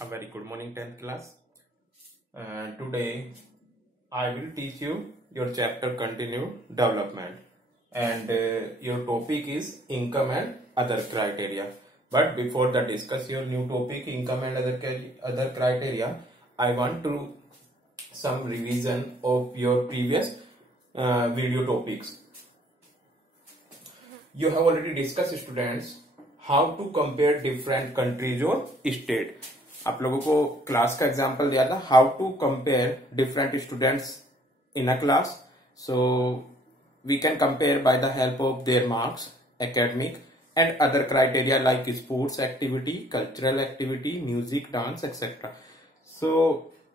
A very good morning 10th class. Today I will teach you your chapter continued development and your topic is income and other criteria. But before that discuss your new topic income and other criteria, I want to some revision of your previous video topics. You have already discussed students how to compare different countries or state. आप लोगों को class का example दिया था how to compare different students in a class. So we can compare by the help of their marks, academic and other criteria like sports activity, cultural activity, music, dance etcetera. So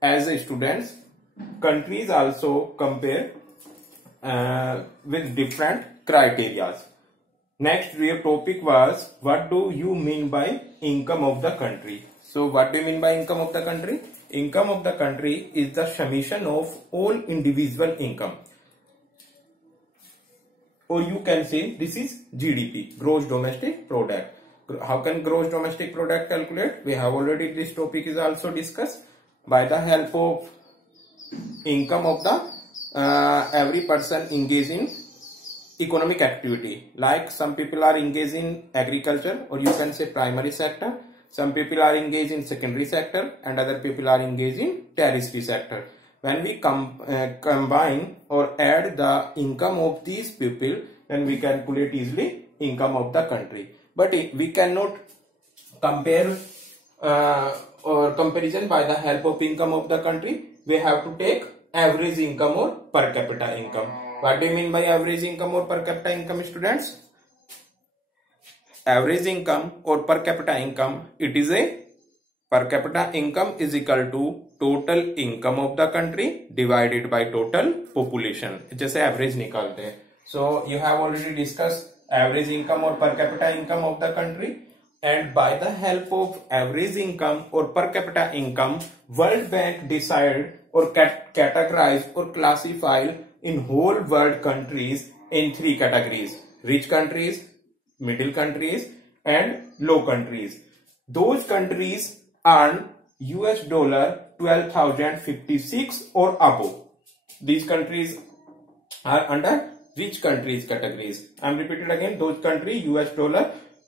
as a students countries also compare with different criterias. Next, your topic was what do you mean by income of the country? So, what do you mean by income of the country? Income of the country is the summation of all individual income, or you can say this is GDP, gross domestic product. How can gross domestic product calculate? We have already this topic is also discussed by the help of income of the every person engaged in economic activity. Like some people are engaged in agriculture, or you can say primary sector. Some people are engaged in secondary sector and other people are engaged in tertiary sector. When we combine or add the income of these people, then we calculate easily income of the country. But we cannot compare or comparison by the help of income of the country. We have to take average income or per capita income. What do you mean by average income or per capita income, students? Average income or per capita income, it is a per capita income is equal to total income of the country divided by total population. जैसे average निकालते हैं. So you have already discussed average income or per capita income of the country, and by the help of average income or per capita income, World Bank decide or categorize or classify in whole world countries in three categories: rich countries, middle countries and low countries. Those countries earn US dollar 12,056 or above. These countries are under rich countries categories. I am repeating again, those countries US dollar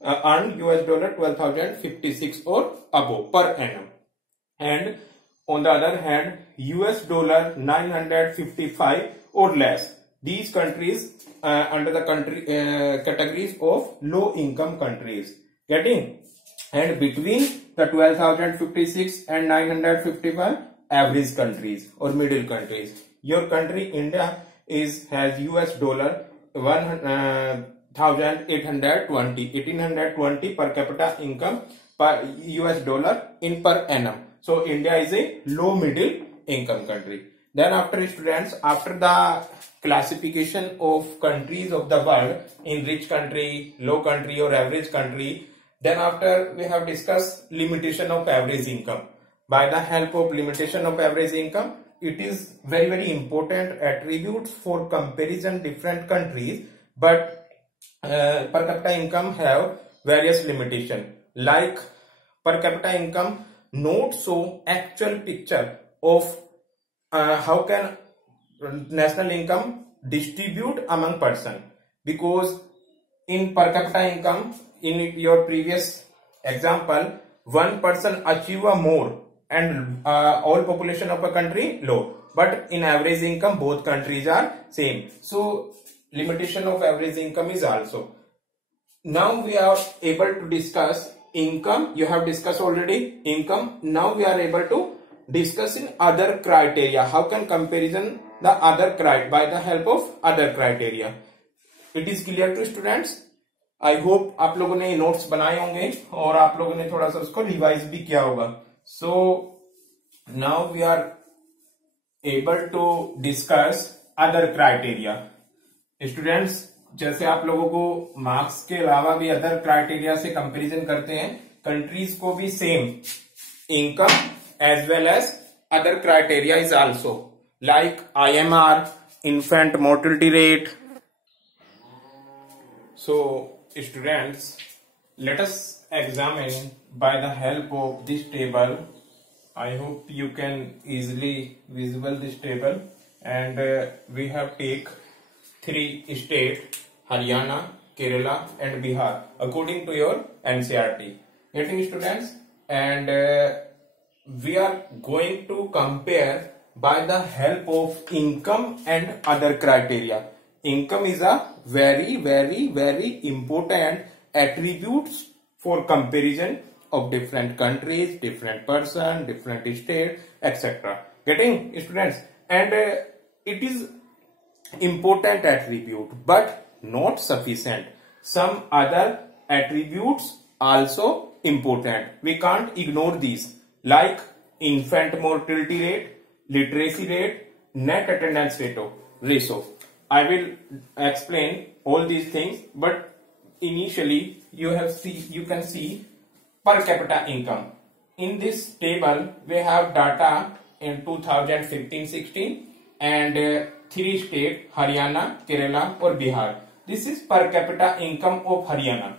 earn US dollar 12,056 or above per annum, and on the other hand US dollar 955 or less. These countries under the country categories of low income countries. Getting? And between the 12,056 and 955 average countries or middle countries. Your country India has US dollar 1820 per capita income per US dollar in per annum. So India is a low middle income country. Then after students, after the classification of countries of the world in rich country, low country or average country, then after we have discussed limitation of average income. By the help of limitation of average income, it is very important attributes for comparison different countries, but per capita income have various limitation. Like per capita income not show actual picture of how can national income distribute among person, because in per capita income in your previous example one person achieve more and all population of a country low, but in average income both countries are same. So limitation of average income is also. Now we are able to discuss income. You have discussed already income. Now we are able to discuss in other criteria. How can comparison the other criteria by the help of other criteria? It is clear to students? I hope आप लोगों ने notes बनाए होंगे और आप लोगों ने थोड़ा सा उसको रिवाइज भी किया होगा. So now we are able to discuss other criteria. Students, जैसे आप लोगों को मार्क्स के अलावा भी अदर क्राइटेरिया से कंपैरिजन करते हैं, कंट्रीज को भी same income as well as other criteria is also like IMR, infant mortality rate. So students, let us examine by the help of this table I hope you can easily visible this table, and we have take 3 states, Haryana, Kerala and Bihar according to your NCERT. Getting students, and we are going to compare by the help of income and other criteria. Income is a very important attributes for comparison of different countries, different person, different state, etc. Getting students, and it is important attribute but not sufficient. Some other attributes also important. We can't ignore these, like infant mortality rate, literacy rate, net attendance ratio. I will explain all these things, but initially you can see per capita income. In this table we have data in 2015-16 and 3 states, Haryana, Kerala or Bihar. This is per capita income of Haryana.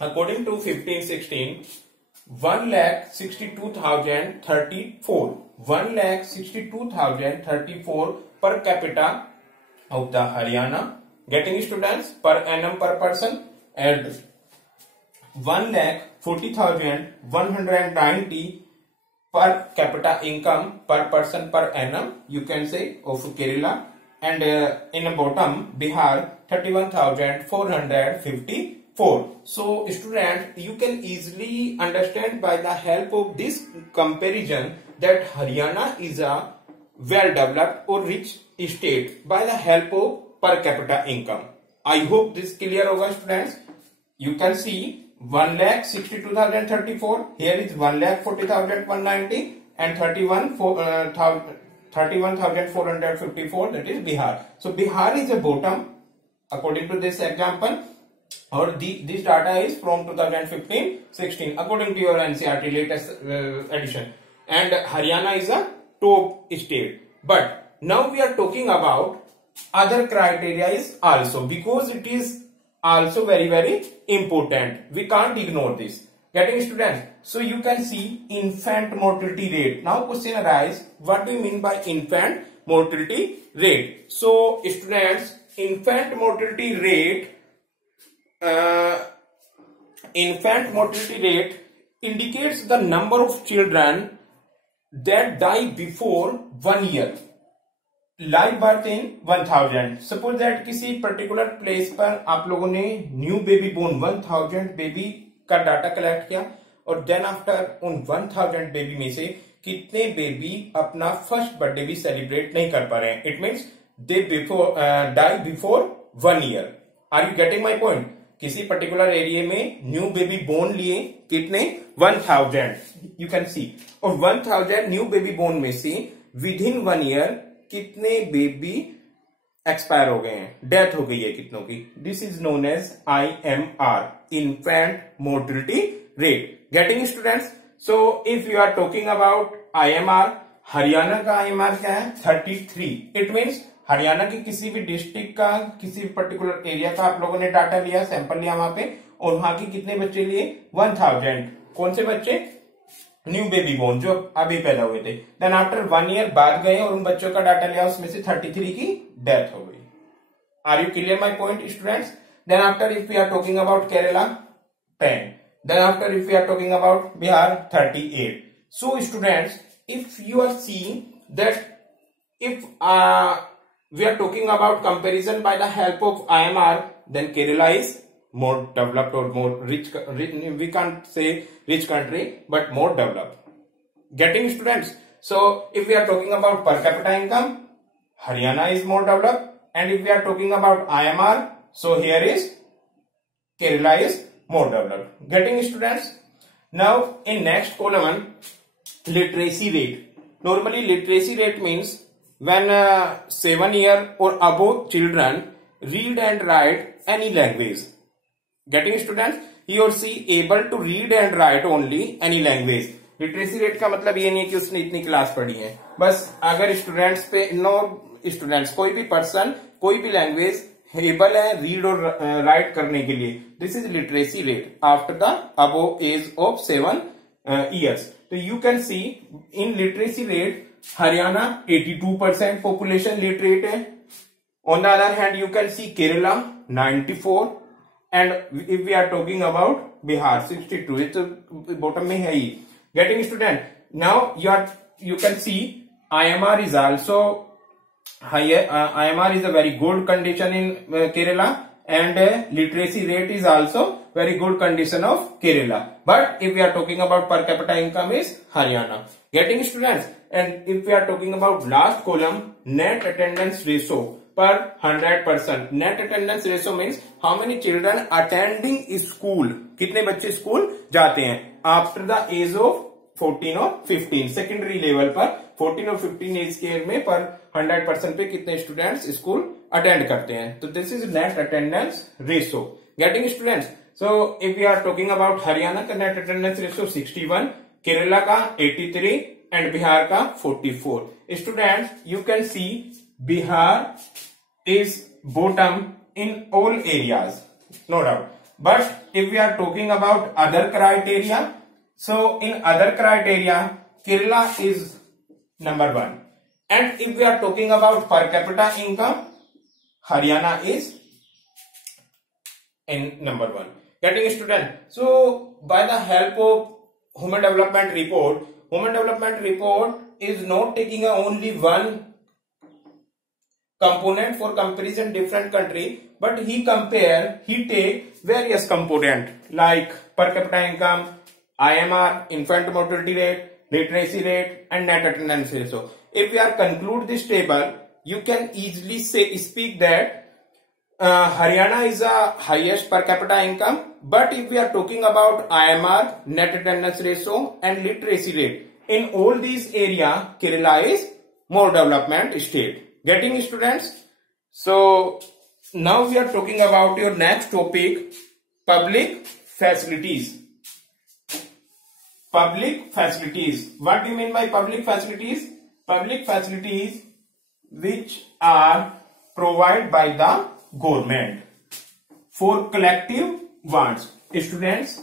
According to 15-16, 1,62,034 1,62,034 per capita of the Haryana. Getting students, per annum per person, and 1,40,190 per capita income per person per annum, you can say, of Kerala, and in the bottom Bihar 31,454. So students, you can easily understand by the help of this comparison that Haryana is a well developed or rich state by the help of per capita income. I hope this clear hoga students. You can see 1,62,034, here is 1,40,190 and 31,454, that is Bihar. So Bihar is a bottom according to this example, or this data is from 2015-16 according to your NCERT latest edition, and Haryana is a top state. But now we are talking about other criteria is also, because it is also very important. We can't ignore this. Getting students, so you can see infant mortality rate. Now question arise, what do you mean by infant mortality rate? So students, infant mortality rate indicates the number of children that die before 1 year. Live birth in 1000. Suppose that किसी particular place पर आप लोगों ने new baby born 1000 baby का data collect किया, और then after उन 1000 baby में से कितने बेबी अपना फर्स्ट बर्थडे भी सेलिब्रेट नहीं कर पा रहे हैं. It means they die before 1 year. Are you getting my point? किसी पर्टिकुलर एरिया में न्यू बेबी बोर्न लिए कितने 1000, यू कैन सी, और 1000 न्यू बेबी बोर्न में से विद इन 1 ईयर कितने बेबी एक्सपायर हो गए हैं, डेथ हो गई है कितनों की. This is known as IMR, infant mortality rate. Getting students, so if you are talking about IMR, Haryana का IMR क्या है 33. इट मीन्स हरियाणा की किसी भी डिस्ट्रिक्ट का, किसी भी पर्टिकुलर एरिया का आप लोगों ने डाटा लिया, सैंपल लिया वहां पे, और वहां की कितने बच्चे लिए 1000. कौन से बच्चे? न्यू बेबी बोर्न, जो अभी पैदा हुए थे. देन आफ्टर 1 ईयर बाद गए और उन बच्चों का डाटा लिया, उसमें से 33 की डेथ हो गई. Are you clear my point students? Then after if we are talking about Kerala 10, then after if we are talking about Bihar 38. So students, if you are seeing that if we are talking about comparison by the help of IMR, then Kerala is more developed or more rich. We can't say rich country, but more developed. Getting students? So if we are talking about per capita income, Haryana is more developed, and if we are talking about IMR, so here is Kerala is more developed. Getting students? Now in next column, literacy rate. Normally literacy rate means when 7 year or above children read and write any language. Getting students? He or she able to read and write only any language. Literacy rate का मतलब ये नहीं है कि उसने इतनी class पढ़ी है. बस अगर स्टूडेंट्स पे स्टूडेंट्स कोई भी पर्सन कोई भी लैंग्वेज एबल है रीड और राइट करने के लिए, this is literacy rate after the above age of 7 years. So you can see in literacy rate, Haryana 82% population literate है. On the other hand, you can see Kerala 94, and if we are talking about Bihar 62, it's bottom में है ही. Getting student. Now you can see IMR is also higher. IMR is a very good condition in Kerala, and literacy rate is also very good condition of Kerala. But if we are talking about per capita income is Haryana. Getting students. And if we are talking about last column, net attendance ratio per 100%. Net attendance ratio means how many children attending school. कितने बच्चे school जाते हैं after the age of 14 और 15. Secondary level पर 14 और 15 as के में पर 100% पे कितने स्टूडेंट्स स्कूल अटेंड करते हैं. तो this is net attendance ratio. Getting students. So if we are talking about Haryana का नेट अटेंडेंस रेशियो 61, केरला का 83 एंड बिहार का 44. Students, you can C Bihar is bottom in all areas, no doubt. But if we are talking about other criteria, so in other criteria, Kerala is number 1. And if we are talking about per capita income, Haryana is in number 1. Getting student. So by the help of Human Development Report is not taking only one component for comparison different country, but he take various component like per capita income, IMR, infant mortality rate, literacy rate, and net attendance ratio. If we are conclude this table, you can easily speak that Haryana is the highest per capita income, but if we are talking about IMR, net attendance ratio, and literacy rate, in all these area, Kerala is more development state. Getting students. So now we are talking about your next topic, public facilities. Public facilities. What do you mean by public facilities? Public facilities which are provided by the government for collective wants. Students,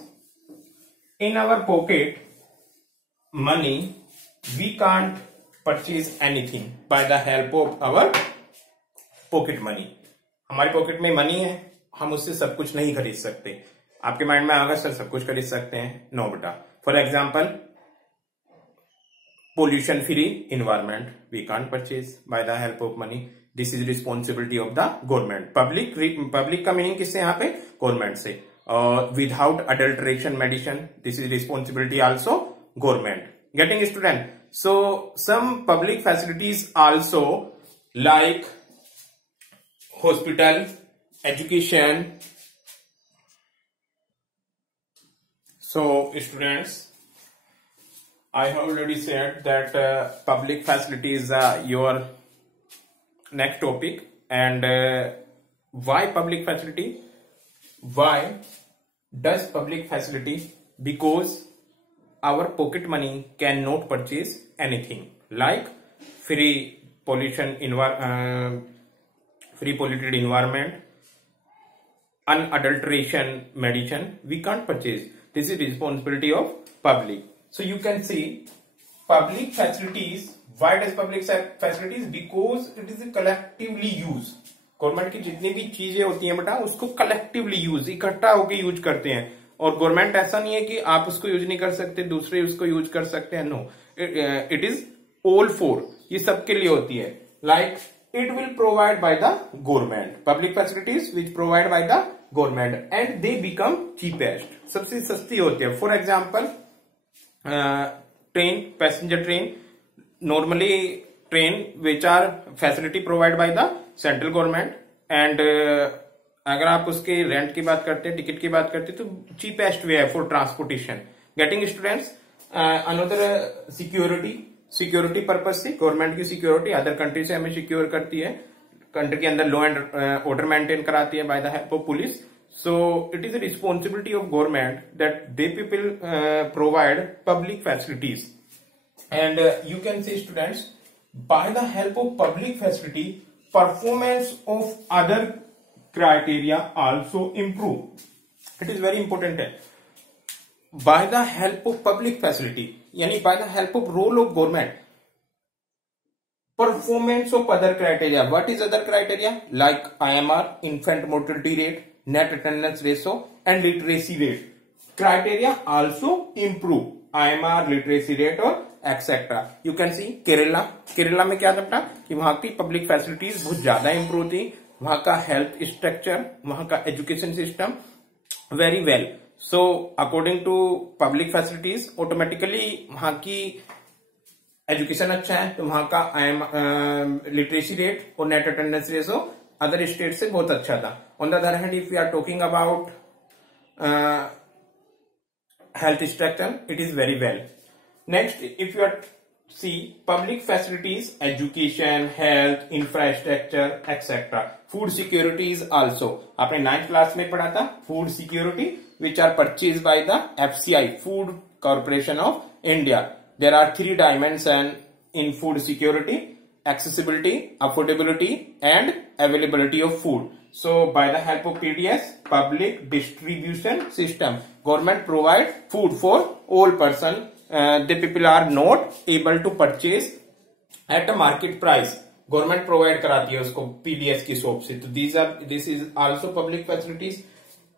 in our pocket money, we can't purchase anything by the help of our pocket money. हमारी pocket में money है, हम उससे सब कुछ नहीं खरीद सकते. आपके माइंड में आएगा सर सब कुछ खरीद सकते हैं. नो बेटा. For example, pollution free environment we can't purchase by the help of money. This is responsibility of the government. Public का मीनिंग किससे यहाँ पे? गवर्नमेंट से. Without adulteration medicine, this is responsibility also government. Getting student. So some public facilities also like hospital, education. So students, I have already said that public facility is your next topic. And why public facility? Why does public facility? Because our pocket money cannot purchase anything like free polluted environment, unadulteration medicine. We can't purchase. This is responsibility of public. So you can see public facilities. Why does public facilities? Because it is a collectively use. Government की जितनी भी चीजें होती हैं बेटा, उसको collectively use, इकट्ठा होकर यूज करते हैं. और गवर्नमेंट ऐसा नहीं है कि आप उसको यूज नहीं कर सकते, दूसरे उसको यूज कर सकते हैं. No, it is all for. ये सबके लिए होती है. Like it will provide by the government. Public facilities which provide by the government and they become cheapest. सबसे सस्ती होती है. For example, train, passenger train, normally train which are facility provide by the central government. And अगर आप उसके rent की बात करते हैं, टिकट की बात करते हैं, तो चीपेस्ट वे है for transportation. Getting students. Another security purpose से, गवर्नमेंट की सिक्योरिटी अदर कंट्री से हमें सिक्योर करती है. कंट्री के अंदर लॉ एंड ऑर्डर मेंटेन कराती है by the help of police. So it is the responsibility of government that they people provide public facilities. And you can see students, by the help of public facility, performance of other criteria also improve. It is very important. By the help of public facility, यानी by the help of role of government, performance of other criteria. What is other criteria? Like IMR, infant mortality rate, net attendance ratio, and literacy rate. Criteria also improve. IMR, literacy rate और etc. You can see Kerala, Kerala में क्या था कि वहां की public facilities बहुत ज्यादा improve थी, वहां का हेल्थ स्ट्रक्चर, वहां का education system very well. So according to public facilities automatically वहां की एजुकेशन अच्छा है, तो वहां का लिटरेसी रेट और net attendance ratio other state से बहुत अच्छा था. On the other hand if you are talking about health structure, it is very well. Next if you are see public facilities, education, health, infrastructure etcetera. Food security is also, आपने 9th class में पढ़ा था food security which are purchase by the FCI, food corporation of India. There are 3 dimensions in food security: accessibility, affordability, and availability of food. So, by the help of PDS, public distribution system, government provide food for all person. The people are not able to purchase at a market price. Government provide कराती है उसको PDS की shop से. तो this is also public facilities.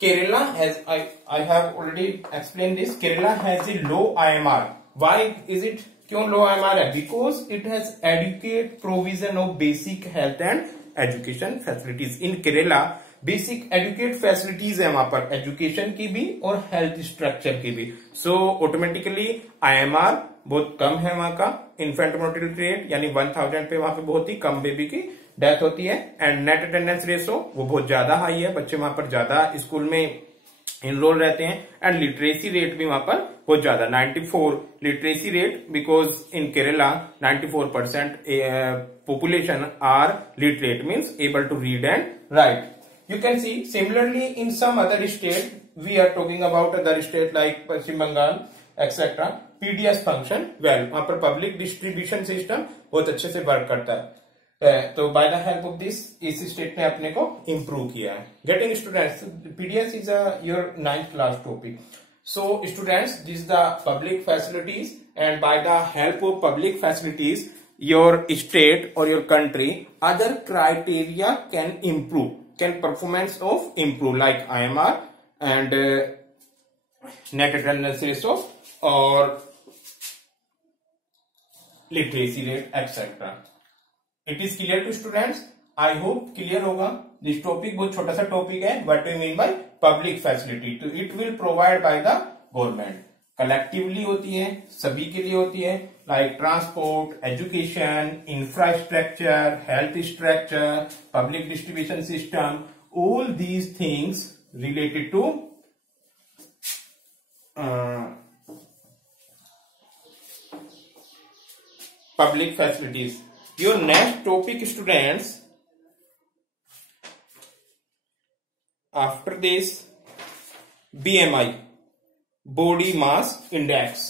Kerala has, I have already explained this. Kerala has a low IMR. Why is it क्यों लो IMR है? Because it has adequate provision of basic health and education facilities. In Kerala basic adequate facilities है वहां पर, education की भी और health structure की भी. सो ऑटोमेटिकली IMR बहुत कम है वहां का. इन्फेंट मोर्टेलिटी रेट यानी 1000 पे वहां पे बहुत ही कम बेबी की डेथ होती है. एंड नेट अटेंडेंस रेशो वो बहुत ज्यादा हाई है, बच्चे वहां पर ज्यादा स्कूल में इनरोल रहते हैं. एंड लिटरेसी रेट भी वहां पर बहुत ज्यादा 94 literacy rate, because in Kerala 94% population are literate, means able to read and write. You can see similarly in some other state, we are talking about other state like Paschim Bengal etc. PDS function well, वहां पर public distribution system बहुत अच्छे से work करता है. तो bye the help of this इस state ने अपने को इम्प्रूव किया है. Getting students, PDS is your 9th class topic. So students, this is the public facilities, and by the help of public facilities, your state or your country other criteria can improve, can performance of improve like IMR and net attendance ratio or literacy rate etc. It is clear to students? I hope clear होगा. This topic बहुत छोटा सा topic है. What do you mean by public facility? तो it will provide by the government. Collectively होती है, सभी के लिए होती है, like transport, education, infrastructure, health structure, public distribution system, all these things related to public facilities. Your next topic, students, after this, BMI, body mass index.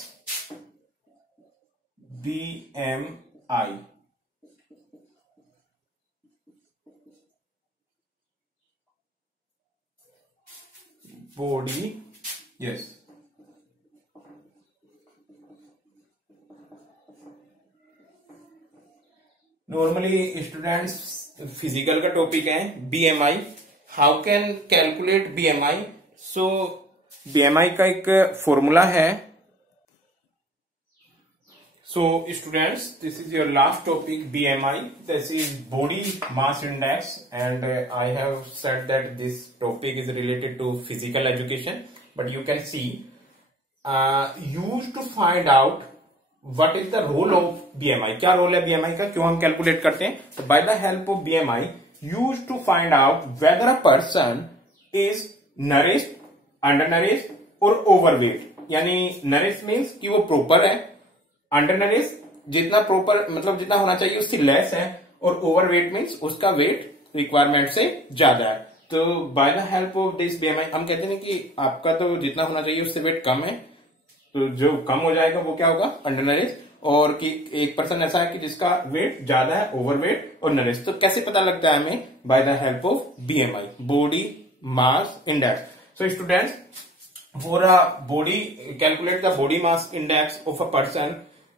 BMI. Body, yes. Normally students physical का topic है BMI. How can calculate BMI? So BMI का एक formula है. So students, this is your last topic BMI. This is body mass index and I have said that this topic is related to physical education, but you can see use to find out What is the role of BMI? क्या role है BMI का, क्यों हम calculate करते हैं? तो by the help of BMI, used to find out whether a person is nourished, undernourished or overweight. यानी nourished means कि वो proper है, undernourished जितना proper मतलब जितना होना चाहिए उससे less है, और overweight means उसका weight requirement से ज्यादा है. तो by the help of this BMI हम कहते हैं कि आपका तो जितना होना चाहिए उससे weight कम है, तो जो कम हो जाएगा वो क्या होगा, अंडरनरिश. और कि एक पर्सन ऐसा है कि जिसका वेट ज्यादा है, ओवरवेट और नरिश. तो कैसे पता लगता है हमें? Bye the help of BMI, body mass index. So students, for a body, calculate the body mass index of a person,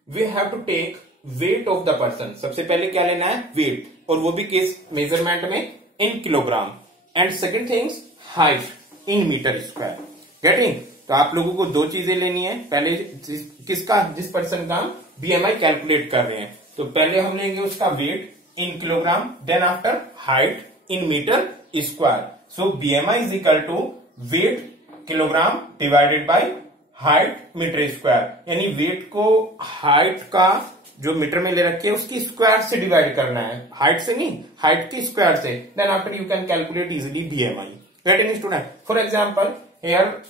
we have to take weight of the person. सबसे पहले क्या लेना है? weight, और वो भी किस मेजरमेंट में? in kilogram. And second things height in metre square. Getting? तो आप लोगों को दो चीजें लेनी है. पहले किसका? जिस पर्सन का बीएमआई कैलकुलेट कर रहे हैं, तो पहले हम लेंगे उसका weight in kilogram, then after height in metre square. So BMI is equal to weight kilogram divided by height metre square. यानी वेट को हाइट का जो मीटर में ले रखे हैं उसकी स्क्वायर से डिवाइड करना है, हाइट से नहीं, हाइट की स्क्वायर से. Then after you can calculate easily BMI. Getting student? For example here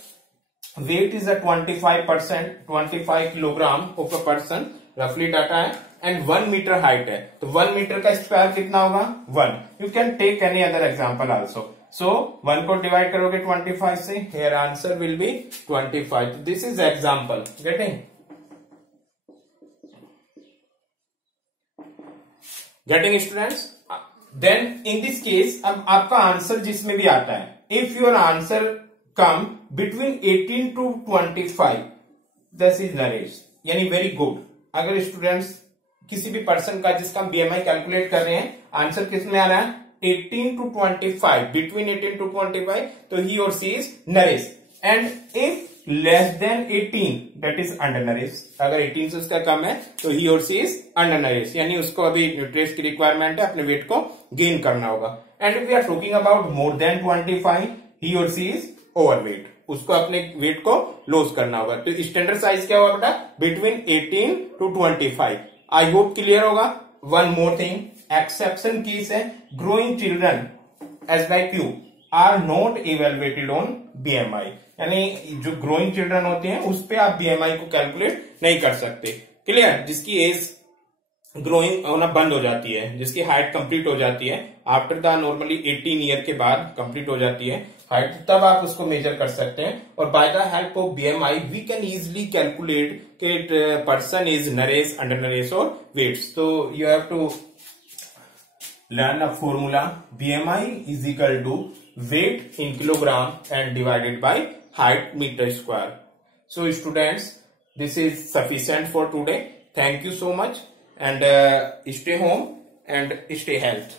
weight is a 25%, 25 kilogram of a person, रफली डाटा है, एंड 1 मीटर हाइट है. तो 1 मीटर का स्क्वायर कितना होगा? 1. You can take any other example also. So 1 को divide करोगे 25 से, here answer will be 25. This is example. Getting? Getting students? Then in this case अब आपका आंसर जिसमें भी आता है, if your answer come between 18 to 25, this is Naresh, यानी वेरी गुड. अगर स्टूडेंट्स किसी भी पर्सन का जिसका बीएमआई कैलकुलेट कर रहे हैं, आंसर किस में आ रहा है? 18 to 25, between 18 to 25, तो ही और सी इज नरेश. And if less than 18, that is under नरेश. अगर 18 से उसका कम है तो ही और सी इज अंडर नरेश, यानी उसको अभी न्यूट्रिएंट्स की रिक्वायरमेंट है, अपने वेट को गेन करना होगा. And if we are talking about more than 25, he और सी इज ओवरवेट, उसको अपने वेट को लॉस करना होगा. तो स्टैंडर्ड साइज क्या होगा बेटा? Between 18 to 25. I hope clear होगा. One more thing, exception case है, growing children age like you are not evaluated on BMI. यानी जो ग्रोइंग चिल्ड्रन होते हैं उस पे आप बीएमआई को कैलकुलेट नहीं कर सकते. क्लियर? जिसकी एज ग्रोइंग होना बंद हो जाती है, जिसकी हाइट कंप्लीट हो जाती है आफ्टर द नॉर्मली 18 ईयर के बाद कंप्लीट हो जाती है हाइट, तब आप उसको मेजर कर सकते हैं. और by the help of BMI we can easily calculate कि पर्सन इज नरेश, अंडर नरेश और वेट्स. तो you have to learn a formula. BMI is equal to weight in kilogram and divided by height metre square. So students, this is sufficient for today. Thank you so much and stay home and stay healthy.